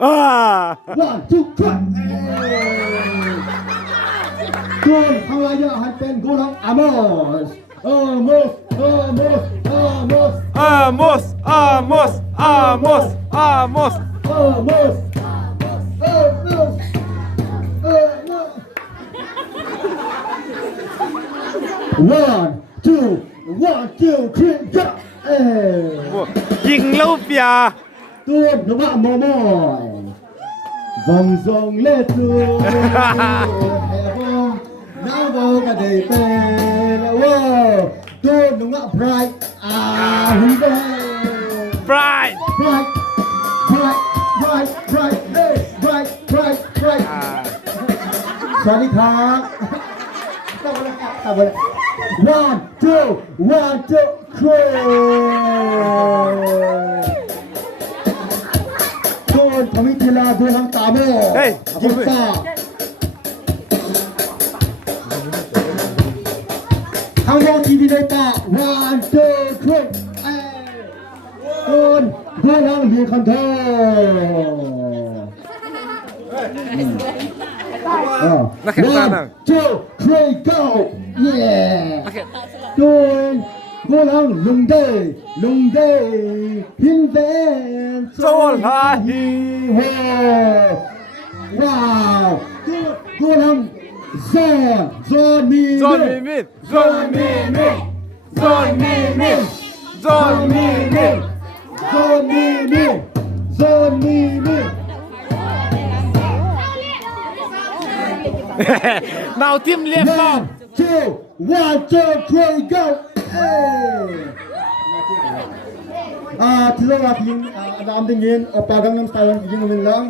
one two three กูข้างล่างจะให้เป็นกูทั้งอามอสAmos, Amos, Amos, Amos. One, two, three, go! ยิงลูกยา ตัวหนุ่มมอมอยวงทรงเล่ตัวแอบวงน้าวงกันได้เป็นว้าวตัวหนุ่มไบรท์หุ่นเบ้ Pride. bright hey bright สวัสดีครับone two three คนทวิทีลาดูทั้งตาโม่ยิงฟ้าทั้งวงทีวีในป่า one two three คนดูทั้งฮีคอนโทรone two three go yeah คนกูลังลุงเด้พินเดนโซลาฮีว้าวกูลังโซนมีมิNow team left now. one two three go ที่เราพิงน้ำดึงเงินอปากังน้ำสไตล์ยิงเงินลัง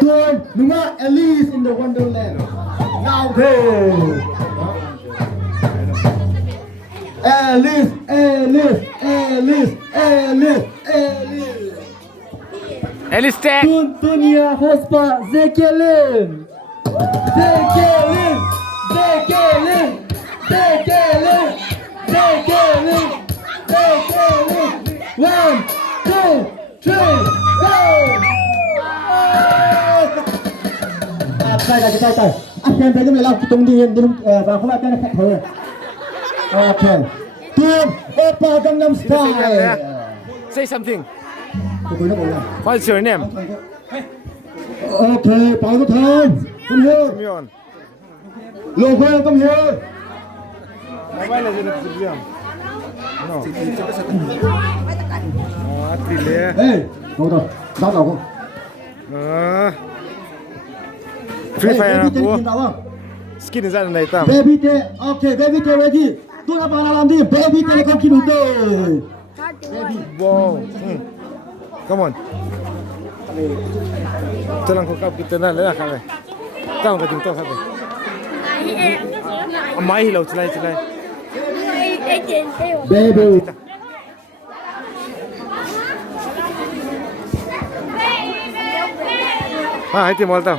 ตัวนึกว่า Alice in the Wonderland now Alice tag. Dunia Hospa Zekelin one two three go ใช่อันเป็นไปได้ไหมเราตรงนี้เราเข้ามาแค่แค่เธอโอเคทีมโอปากังนัมสไตล์ Say something. คุยกันหมดเลย What's your name? โอเคปอยก็ทำcome here Mion. logo come here Mobile is in the museum. No. Tile. hey hold on đáp đầu không Free fire baby bố. tên đâu Skin is này tam. baby tên ok baby tên ready tôi đã bảo làm đi baby tên là con kia đúng rồi Wow. Come on. Jalan kau kap kita nak leh kau. Tahu kau jumpa kau. Amai hilau celai. baby Hai tim mal tau.